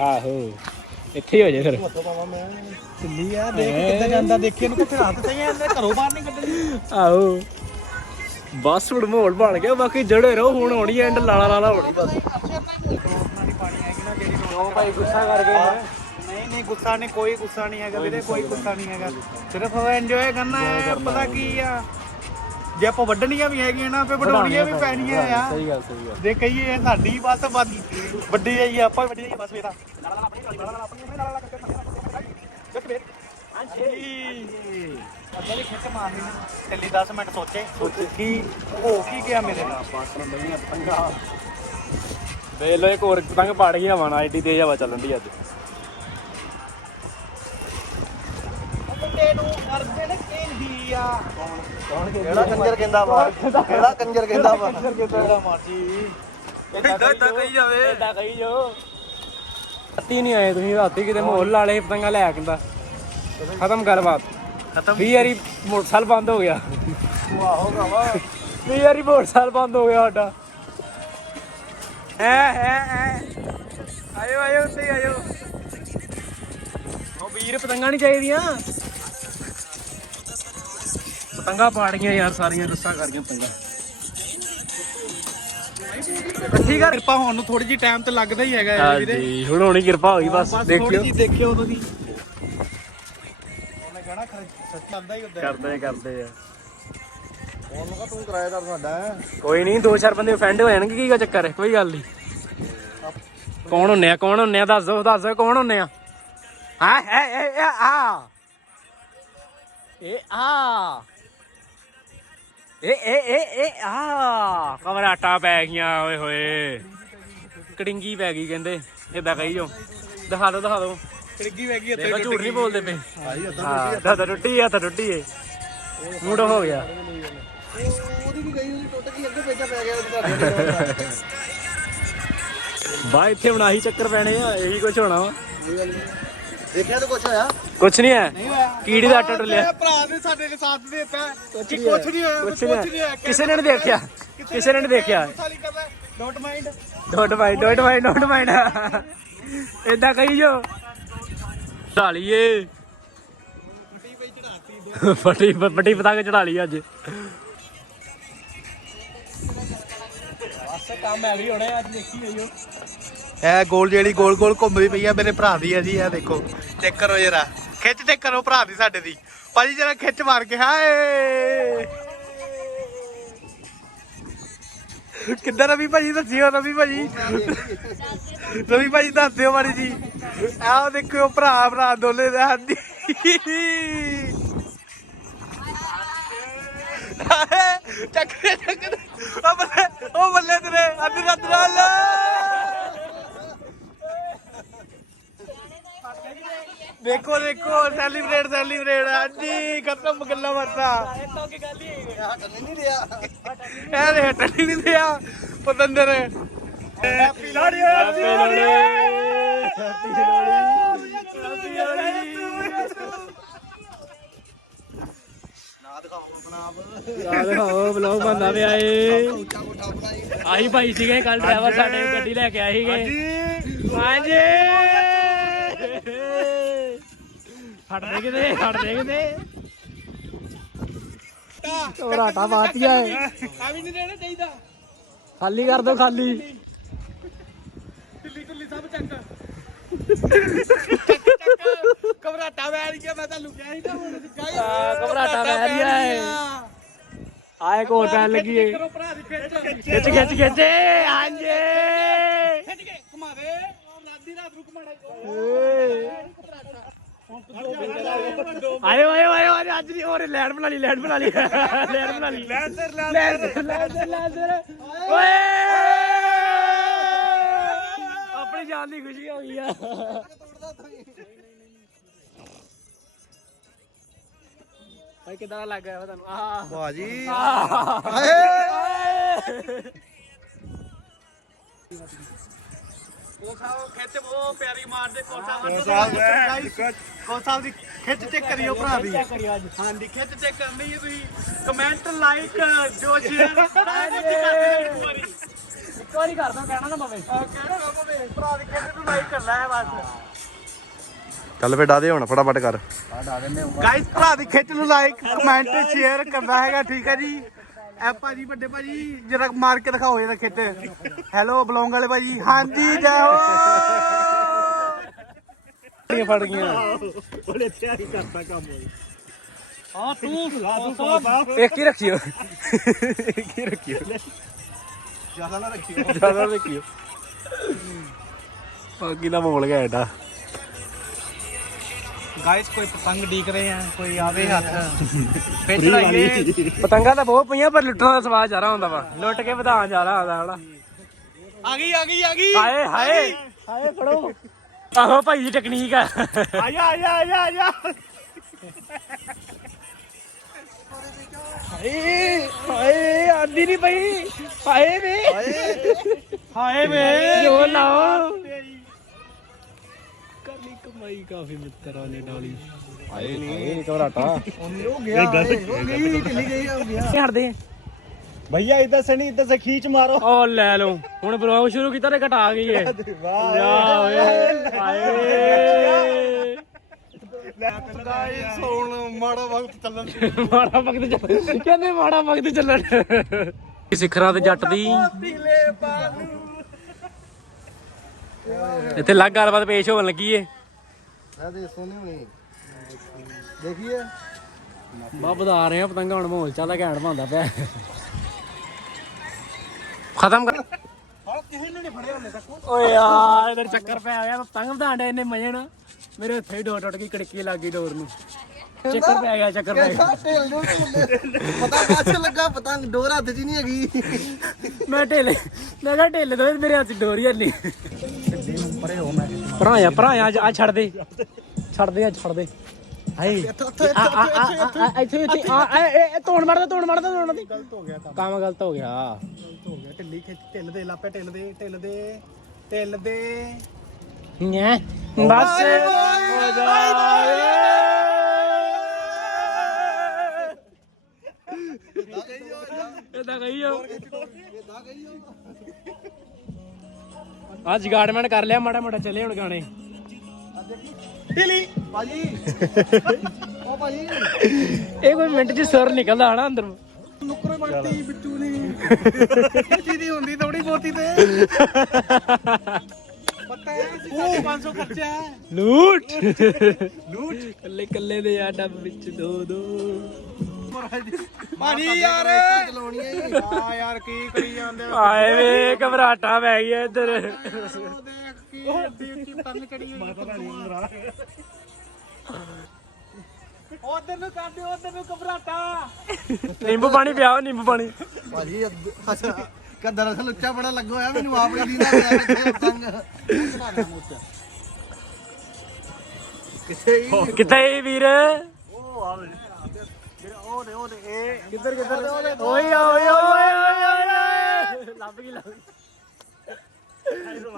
ਆਹੋ। ਇੱਥੇ ਹੀ ਜੇ ਫਿਰ। ਚੱਲੀ ਆ ਦੇਖ ਕਿੱਦਾਂ ਜਾਂਦਾ ਦੇਖੇ ਨੂੰ ਕਿੱਥੇ ਹੱਥ ਸਹੀ ਇਹਨੇ ਘਰੋਂ ਬਾਹਰ ਨਹੀਂ ਕੱਢਣੀ। ਆਹੋ। ਬਸ ਹੁਣ ਮਾਹੌਲ ਬਣ ਗਿਆ ਬਾਕੀ ਜੜੇ ਰਹੋ ਹੁਣ ਹੋਣੀ ਐਂਡ ਲਾਲਾ ਲਾਲਾ ਹੋਣੀ ਬਸ। ਕਿਉਂ ਭਾਈ ਗੁੱਸਾ ਕਰ ਗਏ ਨਹੀਂ ਨਹੀਂ ਗੁੱਸਾ ਨਹੀਂ ਕੋਈ ਗੁੱਸਾ ਨਹੀਂ ਹੈਗਾ ਵੀਰੇ ਕੋਈ ਗੁੱਸਾ ਨਹੀਂ ਹੈਗਾ। ਸਿਰਫ ਇੰਜੋਏ ਕਰਨਾ ਹੈ ਪਤਾ ਕੀ ਆ? ਜੇ ਆਪਾਂ ਵੱਢਣੀਆਂ ਵੀ ਹੈਗੀਆਂ ਨਾ ਫੇ ਵਡਾਉਣੀਆਂ ਵੀ ਪੈਣੀਆਂ ਆ। ਸਹੀ ਗੱਲ ਸਹੀ ਗੱਲ। ਦੇ ਕਹੀਏ ਸਾਡੀ ਬਸ ਵੱਡੀ ਆਈ ਆਪਾਂ ਵੱਡੀ ਆਈ ਬਸ ਫੇਰਾ ਅੱਗੇ ਖਿੱਚ ਮਾਰਨੀ ਚੱਲੀ 10 ਮਿੰਟ ਸੋਚੇ। ਸੋਚੇ। ਕੀ ਹੋ ਕੀ ਗਿਆ ਮੇਰੇ ਨਾਲ? ਵੇਖ ਲੋ ਇੱਕ ਹੋਰ ਪਤੰਗ ਪਾੜ ਗਈ ਹਵਾ ਨਾਲ ਆਈਟੀ ਤੇਜ਼ ਹਵਾ ਚੱਲਣ ਦੀ ਅੱਜ। ਮੁੰਡੇ ਨੂੰ ਆ। ਕੌਣ ਕਿਹੜਾ ਕੰਜਰ ਕਹਿੰਦਾ ਵਾ? ਕਿਹੜਾ ਕੰਜਰ ਕਹਿੰਦਾ ਵਾ? ਕਿਹੜਾ ਮਰਜ਼ੀ। ਇਦਾਂ ਇਦਾਂ ਕਹੀ ਜਾਵੇ। ਇਦਾਂ ਕਹੀ ਜੋ ਰਾਤੀ ਨਹੀਂ ਆਏ ਤੁਸੀਂ ਰਾਤੀ ਕਿਤੇ ਮਾਹੌਲ ਲਾਲੇ ਪਤੰਗਾ ਲੈ ਆਂਦਾ ਖਤਮ ਕਰ ਬਾਤ ਖਤਮ। ਵੀ ਯਾਰੀ ਮੋਟਰਸਾਈਕਲ ਬੰਦ ਹੋ ਗਿਆ। ਹੋਗਾ ਵਾ ਵੀ ਯਾਰੀ ਮੋਟਰਸਾਈਕਲ ਬੰਦ ਹੋ ਗਿਆ ਸਾਡਾ। ਐ ਐ ਐ ਆਇਓ ਆਇਓ ਉੱਤੇ ਹੀ ਆਇਓ। ਉਹ ਵੀਰ ਪਤੰਗਾਂ ਨਹੀਂ ਚਾਹੀਦੀਆਂ। ਪਤੰਗਾ ਪਾੜ ਗਈਆਂ ਯਾਰ ਸਾਰੀਆਂ ਰੱਸਾ ਕਰ ਗਈਆਂ ਪਤੰਗਾ ਠੀਕ ਆ ਕਿਰਪਾ ਹੋਣ ਨੂੰ ਥੋੜੀ ਜੀ ਟਾਈਮ ਤੇ ਲੱਗਦਾ ਹੀ ਹੈਗਾ ਇਹ ਵੀਰੇ। ਹਾਂਜੀ ਹੁਣ ਹੋਣੀ ਕਿਰਪਾ ਹੋਈ ਬਸ ਥੋੜੀ ਦੇਖਿਓ। ਜੀ ਦੇਖਿਓ ਉਦੋਂ ਦੀ ਉਹਨੇ ਕਹਿਣਾ ਖਰੇ ਸੱਚ ਆਂਦਾ ਹੀ ਹੁੰਦਾ ਕਰਦੇ ਕਰਦੇ ਆ। ਉਹਨੂੰ ਕਹ ਤੂੰ ਕਿਰਾਏਦਾਰ ਸਾਡਾ ਹੈ। ਕੋਈ ਨਹੀਂ ਦੋ ਚਾਰ ਬੰਦੇ ਫਰੈਂਡ ਹੋ ਜਾਣਗੇ ਕੀ ਗਾ ਚੱਕਰ ਹੈ? ਕੋਈ ਗੱਲ ਨਹੀਂ। ਕੌਣ ਹੁੰਨੇ ਆ ਕੌਣ ਹੁੰਨੇ ਆ? ਦੱਸ ਦੋ ਦੱਸ ਦਿਓ ਕੌਣ ਹੁੰਨੇ ਆ? ਹਾਂ ਹੈ ਇਹ ਆ। ਇਹ ਆ। ਇਹ ਇਹ ਇਹ ਇਹ ਆ ਕਮਰਾਟਾ ਪੈ ਗਈਆਂ ਓਏ ਹੋਏ। ਕੜਿੰਗੀ ਪੈ ਗਈ ਕਹਿੰਦੇ ਇਦਾਂ ਕਹੀ ਜੋ ਦਿਖਾ ਦੋ ਦਿਖਾ ਦੋ। ਟਿੱਗੀ ਵੈਗੀ ਉੱਤੇ ਦੇਖੋ ਝੂਠ ਨਹੀਂ ਬੋਲਦੇ ਪਏ। ਆਈ ਉਦਾਂ ਹਾਂ ਤਾਂ ਟੁੱਟੀ ਆ ਤਾਂ ਟੁੱਟੀ ਏ ਮੂਡ ਹੋ ਗਿਆ। ਉਹਦੀ ਵੀ ਗਈ ਉਹਦੀ ਟੁੱਟ ਗਈ ਅੱਗੇ ਪੇਚਾ ਪੈ ਗਿਆ ਬਾ ਇੱਥੇ ਹੁਣ ਆਹੀ ਚੱਕਰ ਪੈਣੇ ਆ ਇਹੀ ਕੁਝ ਹੋਣਾ ਵਾ। ਦੇਖਿਆ ਤਾਂ ਹੋਇਆ? ਨਹੀਂ ਹੈ ਕੀੜੀ ਦਾ ਆਟਾ ਡੁੱਲਿਆ ਭਰਾ ਨੇ ਸਾਡੇ ਨੇ ਸਾਥ ਦਿੱਤਾ। ਕਿ ਨਹੀਂ ਕੁਛ ਨਹੀਂ ਹੋਇਆ ਕੁਛ ਨਹੀਂ ਹੋਇਆ। ਕਿਸੇ ਨੇ ਨਹੀਂ ਦੇਖਿਆ। ਕਿਸੇ ਨੇ ਨਹੀਂ ਦੇਖਿਆ? Don't mind dot mind dot mind dot mind ਇਦਾਂ ਕਹੀ ਜੋ। ਢਾਲੀਏ ਫਟੀ ਫਟੀ ਪਤੰਗ ਚੜਾ ਲਈ ਅੱਜ। ਬਸ ਕੰਮ ਹੈ ਵੀ ਹੋਣੇ ਅੱਜ ਦੇਖੀ ਗਈਓ ਇਹ ਗੋਲ ਜਿਹੜੀ ਗੋਲ ਗੋਲ ਘੁੰਮਦੀ ਪਈ ਆ, ਮੇਰੇ ਭਰਾ ਦੀ ਆ ਜੀ ਇਹ ਦੇਖੋ। ਚੈੱਕ ਕਰੋ ਜਰਾ। ਖਿੱਚ ਚੈੱਕ ਕਰੋ ਭਰਾ ਦੀ, ਸਾਡੇ ਦੀ। ਭਾਜੀ ਜਰਾ ਖਿੱਚ ਮਾਰ ਕੇ, ਹਾਏ! ਕਿੱਦਾਂ ਰਵੀ ਭਾਜੀ, ਦੱਸਿਓ, ਰਵੀ ਭਾਜੀ? ਰਵੀ ਭਾਜੀ ਦੱਸਿਓ ਮਾੜੀ ਜੀ। ਆਹ ਦੇਖੋ ਭਰਾ ਭਰਾ ਦੋਲੇ ਦੇ ਹੱਥੀ ਚੱਕਰ ਚੱਕ ਉਹ ਬੱਲੇ ਉਹ ਬੱਲੇ ਤੇਰੇ ਅੱਧ ਰੱਤ ਨਾਲ। ਦੇਖੋ ਦੇਖੋ ਸੈਲੀਬ੍ਰੇਟ ਸੈਲੀਬ੍ਰੇਟ ਹਾਂਜੀ ਖਤਮ ਗੱਲਾਂ ਬਾਤਾਂ। ਇਤੋਂ ਕੀ ਗੱਲ ਹੀ ਨਹੀਂ ਰਿਹਾ ਇਹ ਰੇ ਹਟਣ ਨਹੀਂ ਰਿਹਾ ਪਤੰਦਰ happy Lohri happy Lohri happy Lohri happy ਨਾ ਦਿਖਾਓ ਆਪਣਾ ਆਪ। ਯਾਰ ਹੋ ਬਲੌਗ ਬੰਦਾ ਪਿਆ ਏ। ਉੱਚਾ ਕੋਠਾ ਬਣਾਈ ਆਹੀ ਭਾਈ ਸੀਗੇ ਕੱਲ ਡਰਾਈਵਰ ਸਾਡੇ ਗੱਡੀ ਲੈ ਕੇ ਆਏ ਸੀਗੇ। ਹਾਂਜੀ। ਹਟਦੇ ਕਿਤੇ ਹਟਦੇ ਕਿਤੇ। ਘਬਰਾਟਾ ਪਾਤੀਆ ਏ ਆ ਵੀ ਨਹੀਂ ਰਹਿਣਾ ਚਾਹੀਦਾ। ਖਾਲੀ ਕਰ ਦੋ ਖਾਲੀ। ਢਿੱਲੀ ਢਿੱਲੀ ਸਭ ਚੱਕ। ਘਬਰਾਟਾ ਵੈਰ ਗਿਆ ਮੈਂ ਤਾਂ ਲੁਕਿਆ ਸੀ ਨਾ ਹੁਣ। ਗਾਈ ਹਾਂ, ਘਬਰਾਟਾ ਵੈਰ ਗਿਆ ਏ। ਆਏ ਕੋਟ ਪੈਣ ਲੱਗੀ ਏ। ਕਰੋ ਭਰਾ ਦੀ ਖਿੱਚ। ਖਿੱਚ ਖਿੱਚ ਖਿੱਚ। ਹਾਂਜੀ। ਖਿੱਚ ਕੇ। ਘੁਮਾ ਦੇ। ਰਾਤੀ ਰਾਤ ਨੂੰ ਘੁਮਾਣਾ ਆਇਓ ਆਇਓ ਆਇਓ ਆਇਓ, ਅੱਜ ਨਹੀਂ ਹੋਰ ਲੈਣ ਬਣਾ ਲਈ ਲੈਣ ਬਣਾ ਲਈ। ਲੈਣ ਬਣਾ ਲਈ। ਲੈਣ ਸਰ ਲੈਣ ਸਰ ਲੈਣ ਸਰ ਲੈਣ ਸਰ ਓਏ! ਆਪਣੀ ਜਾਨ ਦੀ ਖੁਸ਼ੀ ਹੋ ਗਈ ਆ। ਭਾਈ ਕਿਦਾਂ ਦਾ ਲੱਗ ਵਾ ਤੁਹਾਨੂੰ? ਆਹ। ਬਾਜੀ ਕੋਲ ਕੋਲ ਸਾਹਿਬ ਸਾਹਿਬ ਕੋਲ ਸਾਹਿਬ ਦੀ ਖਿੱਚ ਚੈੱਕ ਕਰਿਓ ਭਰਾ ਦੀ। ਹਾਂਜੀ ਖਿੱਚ ਚੈੱਕ ਕਰਨੀ ਹੈ ਤੁਸੀਂ। ਕਮੈਂਟ ਲਾਈਕ ਜੋ ਸ਼ੇਅਰ ਸਾਰੇ ਕਰਦੇ ਇੱਕ ਵਾਰੀ ਇੱਕ ਵਾਰੀ ਕਰ ਦੋ ਕਹਿਣਾ ਨਾ ਪਵੇ। ਕਹਿਣਾ ਨਾ ਪਵੇ। ਭਰਾ ਦੀ ਖਿੱਚ ਨੂੰ ਲਾਈਕ ਕਰਨਾ ਹੈ ਬਸ। ਚੱਲ ਫੇ ਡਾਦੇ ਹੁਣ ਫਟਾਫਟ ਕਰ। ਗਾਇਸ ਭਰਾ ਦੀ ਖਿੱਚ ਨੂੰ ਲਾਈਕ ਕਮੈਂਟ ਸ਼ੇਅਰ ਕਰਨਾ ਹੈਗਾ ਠੀਕ ਹੈ ਜੀ। ਐ ਭਾਜੀ ਵੱਡੇ ਭਾਜੀ ਜਰਾ ਮਾਰ ਕੇ ਦਿਖਾਓ ਇਹਦਾ ਖਿੱਚ ਹੈਲੋ ਬਲੌਂਗ ਵਾਲੇ ਭਾਜੀ। ਹਾਂਜੀ ਜੈ ਹੋ। ਫੜ ਗਈਆਂ। ਬੜੇ ਤਿਆਰੀ ਕਰਦਾ ਕੰਮ ਹਾਂ ਤੂੰ ਇੱਕ ਹੀ ਰੱਖਿਓ। ਇੱਕ ਹੀ ਰੱਖਿਓ। ਜ਼ਿਆਦਾ ਨਾ ਰੱਖਿਓ। ਜ਼ਿਆਦਾ ਰੱਖਿਓ। ਬਾਕੀ ਦਾ ਮੋਲ ਗਿਆ ਐਡਾ। ਗਾਇਸ ਕੋਈ ਪਤੰਗ ਡੀਕ ਰਹੇ ਆ ਕੋਈ ਆਵੇ ਹੱਥ। ਫੇਰ ਚੜਾਈਏ ਪਤੰਗਾ ਤਾਂ ਬਹੁਤ ਪਈਆਂ ਪਰ ਲੁੱਟਣ ਦਾ ਸਵਾਦ ਜ਼ਿਆਦਾ ਹੁੰਦਾ ਵਾ। ਲੁੱਟ ਕੇ ਵਧਾਉਣ ਜ਼ਿਆਦਾ ਆਦਾ ਹਨਾ। ਆ ਗਈ ਆ ਗਈ ਆ ਗਈ। ਹਾਏ ਹਾਏ। ਹਾਏ ਫੜੋ। ਆਹੋ ਭਾਈ ਦੀ ਟੈਕਨੀਕ ਆ। ਆ ਜਾ ਆ ਜਾ ਆ ਜਾ ਆ ਜਾ ਹਾਏ ਹਾਏ ਆਂਦੀ ਨਹੀਂ ਪਈ। ਹਾਏ ਵੇ। ਹਾਏ। ਵੇ। ਜੋ ਲਾਓ। ਬਾਈ ਕਾਫੀ ਮਿੱਤਰਾਂ ਨੇ ਡਾਲੀ। ਆਏ ਨਹੀਂ ਘਬਰਾਟਾ ਉਹ ਗਿਆ ਉਹ ਗਈ ਢਿੱਲੀ ਗਈ ਉਹ ਗਿਆ। ਕੀ ਹਟਦੇ ਭਈਆ ਇੱਧਰ ਸੇ ਨਹੀਂ ਇੱਧਰ ਸੇ ਖੀਚ ਮਾਰੋ। ਓ ਲੈ ਲਓ। ਹੁਣ ਬਲੌਗ ਸ਼ੁਰੂ ਕੀਤਾ ਤੇ ਘਟਾ ਗਈ ਏ। ਵਾਹ। ਓਏ। ਹਾਏ ਗਾਇਸ ਮਾੜਾ ਵਕਤ ਚੱਲਣ ਮਾੜਾ ਵਕਤ ਸਿਖਰਾਂ ਤੇ ਜੱਟ ਦੀ। ਇੱਥੇ ਲੱਗ ਗੱਲਬਾਤ ਪੇਸ਼ ਹੋਣ ਲੱਗੀ ਏ। ਆ ਦੇ ਸੋਨੀ ਹੁਣੀ। ਦੇਖੀਏ। ਬਾ ਵਧਾ ਰਹੇ ਆ ਪਤੰਗਾ ਹੁਣ ਮਾਹੌਲ ਚੱਲਦਾ ਘੈਂਟ ਬਣਦਾ ਪਿਆ। ਖਤਮ ਕਰ। ਕਿਸੇ ਨੇ ਨਹੀਂ ਫੜਿਆ ਹੁੰਦੇ ਤੱਕ ਓਏ ਯਾਰ ਇਧਰ ਚੱਕਰ ਪੈ ਗਿਆ ਪਤੰਗ ਵਧਾਣ ਦੇ ਇੰਨੇ ਮਜੇ ਨਾ ਮੇਰੇ ਹੱਥੇ ਡੋਰ ਟੁੱਟ ਗਈ ਕੜਕੀ ਲੱਗ ਗਈ ਡੋਰ ਨੂੰ। ਚੱਕਰ ਪੈ ਗਿਆ ਚੱਕਰ ਪੈ ਗਿਆ। ਡੋਰ ਪਤਾ ਚ ਲੱਗਾ ਪਤਾ ਡੋਰ ਹੱਥ 'ਚ ਨਹੀਂ ਹੈਗੀ। ਮੈਂ ਢੇਲੇ ਮੈਂ ਕਿਹਾ ਢੇਲੇ ਦੋ ਮੇਰੇ ਹੱਥ 'ਚ ਹੀ ਭਰਾਇਆ ਭਰਾਇਆ ਅੱਜ ਆ ਛੱਡ ਦੇ। ਛੱਡ ਦੇ ਅੱਜ ਛੱਡ ਦੇ। ਹਾਏ। ਆ ਆ ਆ ਆ, ਆ ਇੱਥੇ ਇੱਥੇ ਆ ਆ, ਇਹ ਮਾਰਦਾ ਤੋੜ ਮਾਰਦਾ ਤੋੜ ਮਾਰਦਾ ਗਲਤ ਹੋ ਗਿਆ ਕੰਮ। ਕੰਮ ਗਲਤ ਹੋ ਗਿਆ। ਗਲਤ ਹੋ ਗਿਆ। ਢਿੱਲੀ ਖਿੱਚ ਢਿੱਲ ਦੇ ਲਾਪੇ ਢਿੱਲ ਦੇ ਢਿੱਲ ਦੇ ਢਿੱਲ ਦੇ। nyeh bas ਇਹਦਾ ਗਈ ਆ ਅੱਜ ਗਾਰਡਮੈਂਟ ਕਰ ਲਿਆ ਮਾੜਾ ਮਾੜਾ ਚੱਲੇ ਹੁਣ ਗਾਣੇ। ਢਿੱਲੀ। ਭਾਜੀ। ਉਹ ਭਾਜੀ। ਇਹ ਕੋਈ ਮਿੰਟ 'ਚ ਸੁਰ ਨਿਕਲਦਾ ਹਨਾ ਅੰਦਰ। ਨੁਕਰੇ ਬਣਤੀ ਬਿੱਟੂ ਨੇ। ਕੀ ਦੀ ਹੁੰਦੀ ਥੋੜੀ ਬੋਤੀ ਤੇ। ਪਤਾ ਹੈ ਅਸੀਂ 500 ਖਰਚਾ ਲੂਟ। ਲੂਟ। ਕੱਲੇ ਕੱਲੇ ਦੇ ਆ ਡੱਬ ਵਿੱਚ ਦੋ ਦੋ ਭਾਜੀ ਯਾਰ। ਚਲਾਉਣੀ ਹੈ ਹਾਂ ਯਾਰ ਕੀ ਕਰੀ ਜਾਂਦੇ ਹੋ? ਆਏ ਵੇ ਘਬਰਾਟਾ ਪੈ ਗਿਆ ਇੱਧਰ। ਉਹ ਦੇਖ ਕੀ ਅੱਧੀ ਉੱਚੀ ਪਤੰਗ ਚੜੀ ਹੋਈ ਮਾਤਾ ਰਾਣੀ ਉਧਰ ਨੂੰ ਕਰਦੇ ਉਧਰ ਨੂੰ ਘਬਰਾਟਾ ਨਿੰਬੂ ਪਾਣੀ ਪਿਆਓ ਨਿੰਬੂ ਪਾਣੀ। ਭਾਜੀ ਅੱਛਾ ਕਿ ਦਰਅਸਲ ਉੱਚਾ ਬੜਾ ਲੱਗਾ ਹੋਇਆ ਮੈਨੂੰ ਆਪ ਨਹੀਂ ਦੀਦਾ ਪਿਆ ਕਿੱਥੇ ਕਿੱਥੇ ਹੀ ਵੀਰ? ਉਹ ਦੇ ਉਹ ਦੇ ਇਹ ਕਿੱਧਰ ਕਿੱਧਰ? ਓਏ ਓਏ ਓਏ ਓਏ ਓਏ ਲੱਭ ਗਈ ਲੱਭ ਗਈ।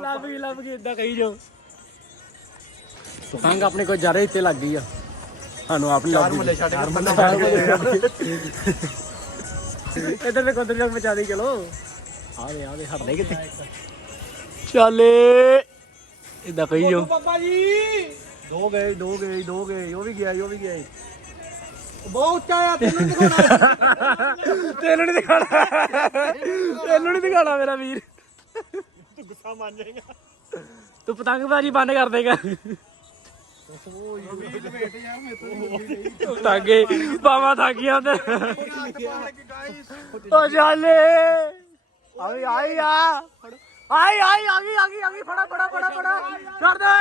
ਲੱਭ ਗਈ ਲੱਭ ਗਈ ਇਦਾਂ ਕਹੀ ਜੋ ਪਤੰਗ ਆਪਣੇ ਕੋਲ ਜ਼ਿਆਦਾ ਇੱਥੇ ਲੱਗ ਗਈ ਆ। ਸਾਨੂੰ ਆਪ ਨਹੀਂ ਲੱਗ ਗਈ। ਛੱਡ ਇੱਧਰ ਤੇ ਕੁੰਦਰ ਜਗ ਮਚਾ ਦੇ ਚਲੋ। ਆ ਦੇ ਆ ਦੇ ਹਟਦੇ ਕਿੱਥੇ? ਚੱਲੇ। ਇਦਾਂ ਕਹੀ ਜੋ ਬਾਬਾ ਜੀ। ਦੋ ਗਏ ਦੋ ਗਏ ਦੋ ਗਏ ਉਹ ਵੀ ਗਿਆ ਉਹ ਵੀ ਗਿਆ ਬਹੁਤ ਉੱਚਾ ਆ ਤੈਨੂੰ ਦਿਖਾਉਣਾ। ਤੈਨੂੰ ਨਹੀਂ ਦਿਖਾਣਾ ਤੈਨੂੰ ਨਹੀਂ ਦਿਖਾਣਾ ਮੇਰਾ ਵੀਰ। ਤੂੰ ਗੁੱਸਾ ਮੰਨ ਜਾਏਗਾ। ਤੂੰ ਪਤੰਗਬਾਜ਼ੀ ਬੰਦ ਕਰ ਦੇਗਾ। ਤਾਗੇ ਬਾਵਾ ਥਾਗੀਆਂ ਤੇ ਓ ਜਾਲੇ। ਆਈ ਆਈ ਆ। ਆਈ ਆਈ ਆ ਗਈ ਆ ਗਈ ਆ ਗਈ। ਫੜਾ ਫੜਾ ਫੜਾ ਫੜਾ। ਛੱਡ ਦੇ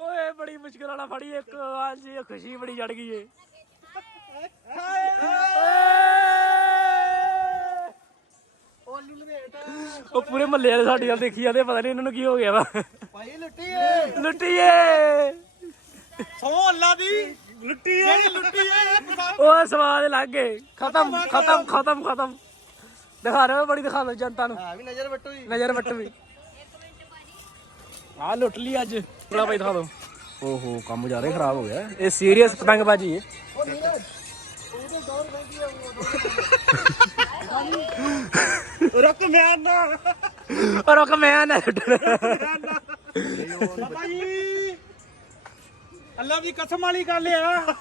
ਓਏ ਬੜੀ ਮੁਸ਼ਕਿਲ ਵਾਲਾ ਫੜੀ ਇੱਕ ਅੱਜ ਖੁਸ਼ੀ ਬੜੀ ਚੜ ਗਈ ਏ। ਉਹ ਪੂਰੇ ਮੱਲੇ ਵਾਲੇ ਸਾਡੀ ਵੱਲ ਦੇਖੀ ਜਾਂਦੇ ਪਤਾ ਨਹੀਂ ਇਹਨਾਂ ਨੂੰ ਕੀ ਹੋ ਗਿਆ ਵਾ। ਭਾਈ ਲੁੱਟੀਏ ਲੁੱਟੀਏ ਸੋ ਅੱਲਾ ਦੀ ਲੁੱਟੀ ਜਿਹੜੀ ਲੁੱਟੀ ਹੈ ਪਤੰਗ ਉਹ ਸਵਾਦ ਲੱਗ ਗਏ ਖਤਮ ਖਤਮ ਖਤਮ ਖਤਮ। ਦਿਖਾ ਰਹੇ ਹੋ ਬੜੀ ਦਿਖਾ ਲਓ ਜਨਤਾ ਨੂੰ। ਆ ਵੀ ਨਜ਼ਰ ਵੱਟੋ ਜੀ। ਨਜ਼ਰ ਵੱਟ ਵੀ। ਆ ਲੁੱਟ ਲਈ ਅੱਜ। ਥੋੜਾ ਭਾਈ ਦਿਖਾ ਦਿਓ। ਓਹੋ ਕੰਮ ਜਾ ਰਿਹਾ ਖਰਾਬ ਹੋ ਗਿਆ। ਇਹ ਸੀਰੀਅਸ ਪਤੰਗਬਾਜ਼ੀ ਹੈ। ਰੁਕ ਮੈਂ ਨਾ ਔਰ ਉਹ ਮੈਂ ਨਾ ਬਾਬਾ ਜੀ ਅੱਲਾ ਦੀ ਕਸਮ ਵਾਲੀ ਗੱਲ ਆ।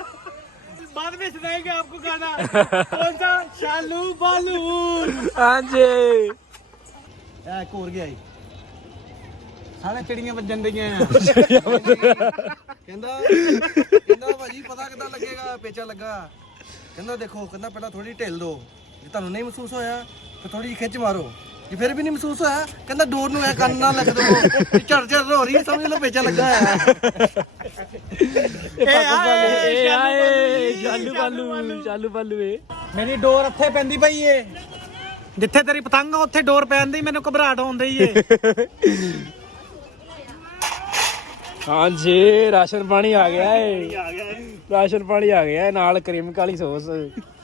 ਬਾਅਦ ਵਿੱਚ ਸੁਣਾਏਗੇ ਆਪਕੋ ਗਾਣਾ। ਕੌਣ ਸਾ? ਸ਼ਾਲੂ ਬਾਲੂ। ਹਾਂਜੀ। ਇਹ ਕੋਰ ਗਿਆ ਜੀ। ਸਾਲੇ ਚਿੜੀਆਂ ਵੱਜਣ ਦੀਆਂ ਆ। ਕਹਿੰਦਾ ਕਹਿੰਦਾ ਭਾਜੀ ਪਤਾ ਕਿੱਦਾਂ ਲੱਗੇਗਾ ਪੇਚਾ ਲੱਗਾ। ਕਹਿੰਦਾ ਦੇਖੋ ਕਹਿੰਦਾ ਪਹਿਲਾਂ ਥੋੜੀ ਢਿੱਲ ਦੋ ਜੇ ਤੁਹਾਨੂੰ ਨਹੀਂ ਮਹਿਸੂਸ ਹੋਇਆ ਤਾਂ ਥੋੜੀ ਜਿਹੀ ਖਿੱਚ ਮਾਰੋ। ਜੇ ਫਿਰ ਵੀ ਨਹੀਂ ਮਹਿਸੂਸ ਹੋਇਆ ਕਹਿੰਦਾ ਡੋਰ ਨੂੰ ਐ ਕੰਨ ਨਾਲ ਲੱਗ ਦੋ ਝੜ ਝੜ ਹੋ ਰਹੀ ਹੈ ਸਮਝ ਲਓ ਪੇਚਾ ਲੱਗਾ ਹੈ ਇਹ ਆਏ ਇਹ ਆਏ ਚਾਲੂ ਬਾਲੂ ਚਾਲੂ ਬਾਲੂ ਏ ਮੇਰੀ ਡੋਰ ਇੱਥੇ ਪੈਂਦੀ ਪਈ ਏ। ਜਿੱਥੇ ਤੇਰੀ ਪਤੰਗ ਆ ਉੱਥੇ ਡੋਰ ਪੈਂਦੀ ਮੈਨੂੰ ਘਬਰਾਹਟ ਆਉਂਦੀ ਏ। ਹਾਂਜੀ ਰਾਸ਼ਨ ਪਾਣੀ ਆ ਗਿਆ ਏ। ਆ ਗਿਆ ਰਾਸ਼ਨ ਪਾਣੀ ਆ ਗਿਆ ਏ, ਨਾਲ ਕਰੀਮ ਕਾਲੀ ਸੌਸ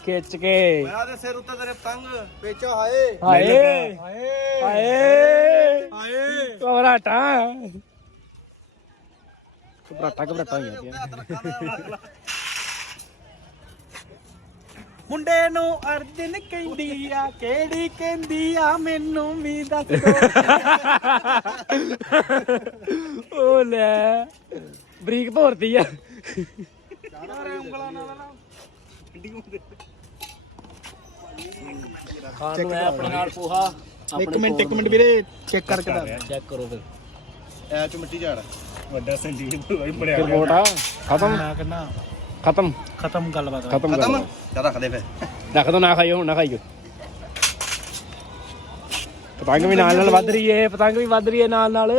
ਖਿੱਚ ਕੇ। ਆ ਦੇ ਸਿਰ ਉੱਤੇ ਤੇਰੇ ਪਤੰਗ ਪੇਚਾ ਹਾਏ। ਹਾਏ। ਹਾਏ। ਹਾਏ। ਹਾਏ। ਘਬਰਾਟਾ। ਘਬਰਾਟਾ ਘਬਰਾਟਾ ਹੋ ਗਿਆ ਮੁੰਡੇ ਨੂੰ ਅਰਜਨ ਕਹਿੰਦੀ ਆ ਕਿਹੜੀ ਕਹਿੰਦੀ ਆ ਮੈਨੂੰ ਵੀ ਦੱਸ। ਦੋ ਉਹ ਲੈ ਬਰੀਕ ਭੋਰਤੀ ਆ। ਖਾਣ ਨੂੰ ਆਪਣੇ ਨਾਲ ਪੋਹਾ ਇੱਕ ਮਿੰਟ ਇੱਕ ਮਿੰਟ ਵੀਰੇ ਚੈੱਕ ਕਰਕੇ ਦੱਸ। ਚੈੱਕ ਕਰੋ ਫਿਰ। ਐ ਚ ਮਿੱਟੀ ਝਾੜ। ਵੱਡਾ ਸੰਜੀਵ ਭਾਈ ਬੜਿਆ ਫਿਰ ਮੋਟਾ ਖਤਮ। ਮੈਂ ਕਹਿੰਦਾ ਖਤਮ ਖਤਮ ਗੱਲਬਾਤ ਖਤਮ ਖਤਮ ਕਰ ਚੱਲ ਰੱਖ ਦੇ ਫੇ ਰੱਖ ਦੋ ਨਾ ਖਾਈਓ ਨਾ ਖਾਈਓ ਪਤੰਗ ਵੀ ਨਾਲ ਨਾਲ ਵੱਧ ਰਹੀ ਏ ਪਤੰਗ ਵੀ ਵੱਧ ਰਹੀ ਏ ਨਾਲ ਨਾਲ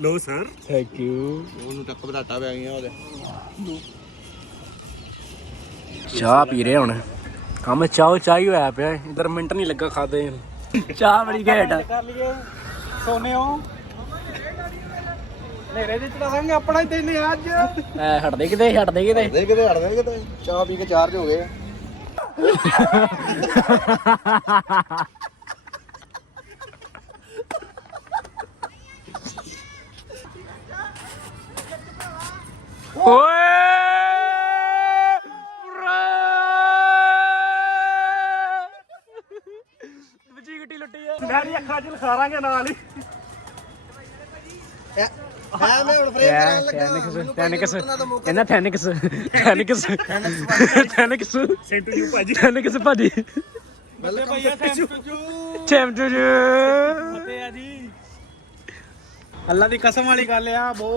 ਲੋ ਸਰ ਥੈਂਕ ਯੂ ਉਹਨੂੰ ਟੱਕ ਬਰਾਟਾ ਪੈ ਗਈਆਂ ਉਹਦੇ ਚਾਹ ਪੀ ਰਹੇ ਹੁਣ ਕੰਮ ਚਾਹ ਚਾਹ ਹੀ ਹੋਇਆ ਪਿਆ ਇਧਰ ਮਿੰਟ ਨਹੀਂ ਲੱਗਾ ਖਾਦੇ ਚਾਹ ਬੜੀ ਘੈਂਟ ਕਰ ਲਈਏ ਸੋਨੇ ਮੇਰੇ ਦੀ ਚੜਾਵਾਂਗੇ ਆਪਣਾ ਹੀ ਹੈ ਅੱਜ। ਐ ਹਟਦੇ ਕਿਤੇ ਹਟਦੇ ਕਿਤੇ? ਦੇ ਕਿਤੇ ਹੜ ਦੇ ਕਿਤੇ। ਚਾਹ ਪੀ ਕੇ ਚਾਰਜ ਹੋ ਗਏ। ਓਏ! ਦੂਜੀ ਗੱਡੀ ਲੁੱਟੀ ਆ ਮੇਰੀ ਅੱਖਾਂ 'ਚ ਲਖਾਰਾਂਗੇ ਨਾਲ ਹੀ। ਮੈਂ ਹੁਣ ਫਰੇਮ ਕਰਾਉਣ ਲੱਗਾ ਥੈਨਿਕਸ ਇਹਨਾਂ ਥੈਨਿਕਸ ਥੈਨਿਕਸ ਥੈਨਿਕਸ ਸੈਂਟੂ ਯੂ ਭਾਜੀ। ਥੈਨਿਕਸ ਭਾਜੀ। ਬੱਲੇ ਭਈਆ ਥੈਂਕ ਚੈਮ ਟੂ ਤੇ ਆ ਜੀ। ਅੱਲਾ ਦੀ ਕਸਮ ਵਾਲੀ ਗੱਲ ਆ ਬੋ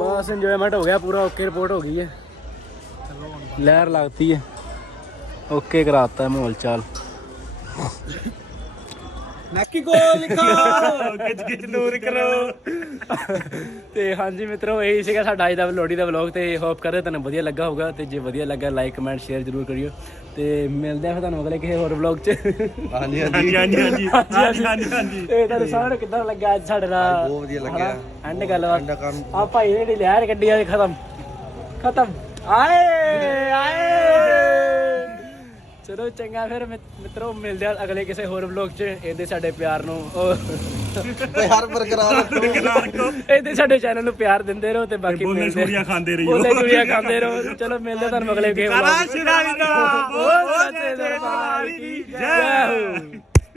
ਬਸ ਇੰਜੋਇਮੈਂਟ ਹੋ ਗਿਆ ਪੂਰਾ ਓਕੇ ਰਿਪੋਰਟ ਹੋ ਗਈ ਹੈ। ਲਹਿਰ ਲੱਗਤੀ ਹੈ। ਓਕੇ ਕਰਾਤਾ ਮਾਹੌਲ ਚਾਲ। ਨੱਕੀ ਗੋ ਲਿਖੋ ਗਿੱਜ ਗਿੱਜ ਨੂਰ ਕਰੋ। ਤੇ ਹਾਂਜੀ ਮਿੱਤਰੋ ਇਹੀ ਸੀਗਾ ਸਾਡਾ ਅੱਜ ਦਾ ਲੋੜੀ ਦਾ ਵਲੌਗ ਤੇ ਹੋਪ ਕਰਦੇ ਤੁਹਾਨੂੰ ਵਧੀਆ ਲੱਗਾ ਹੋਊਗਾ ਤੇ ਜੇ ਵਧੀਆ ਲੱਗਾ ਲਾਈਕ ਕਮੈਂਟ ਸ਼ੇਅਰ ਜ਼ਰੂਰ ਕਰਿਓ। ਤੇ ਮਿਲਦੇ ਆ ਫਿਰ ਤੁਹਾਨੂੰ ਅਗਲੇ ਕਿਸੇ ਹੋਰ ਵਲੌਗ 'ਚ। ਹਾਂਜੀ ਹਾਂਜੀ। ਹਾਂਜੀ ਹਾਂਜੀ ਹਾਂਜੀ। ਹਾਂਜੀ ਹਾਂਜੀ। ਇਹ ਤੁਹਾਨੂੰ ਸਾਰਿਆਂ ਨੂੰ ਕਿੱਦਾਂ ਲੱਗਾ ਅੱਜ ਸਾਡੇ ਨਾਲ? ਬਹੁਤ ਵਧੀਆ ਲੱਗਿਆ। ਐਂਡ ਗੱਲਬਾਤ। ਆ ਭਾਈ ਜਿਹੜੀ ਲਹਿਰ ਗੱਡੀ ਆ ਖਤਮ। ਖਤਮ। ਆਏ ਆਏ। ਚਲੋ ਚੰਗਾ ਫਿਰ ਮਿੱਤ- ਮਿੱਤਰੋ ਮਿਲਦੇ ਆ ਅਗਲੇ ਕਿਸੇ ਹੋਰ ਵਲੌਗ 'ਚ। ਇਹਦੇ ਸਾਡੇ ਪਿਆਰ ਨੂੰ ਉਹ ਤੇ ਹਰ ਬਰਕਰਾਰ ਰੱਖੋ। ਇਹਦੇ ਸਾਡੇ ਚੈਨਲ ਨੂੰ ਪਿਆਰ ਦਿੰਦੇ ਰਹੋ ਤੇ ਬਾਕੀ ਬੋਲੇ ਮਿਲਦੇ ਖਾਂਦੇ ਰਹੀਓ। ਬੋਲੇ ਚੂੜੀਆਂ ਖਾਂਦੇ ਰਹੋ। ਚਲੋ ਮਿਲਦੇ ਆ ਤੁਹਾਨੂੰ ਅਗਲੇ ਵਲੌਗ 'ਚ। ਸ਼ਿਰਾਲੀ ਦਾ। ਬਹੁਤ ਸੱਚੇ ਦਰਬਾਰ ਕੀ ਜੈ ਹੋ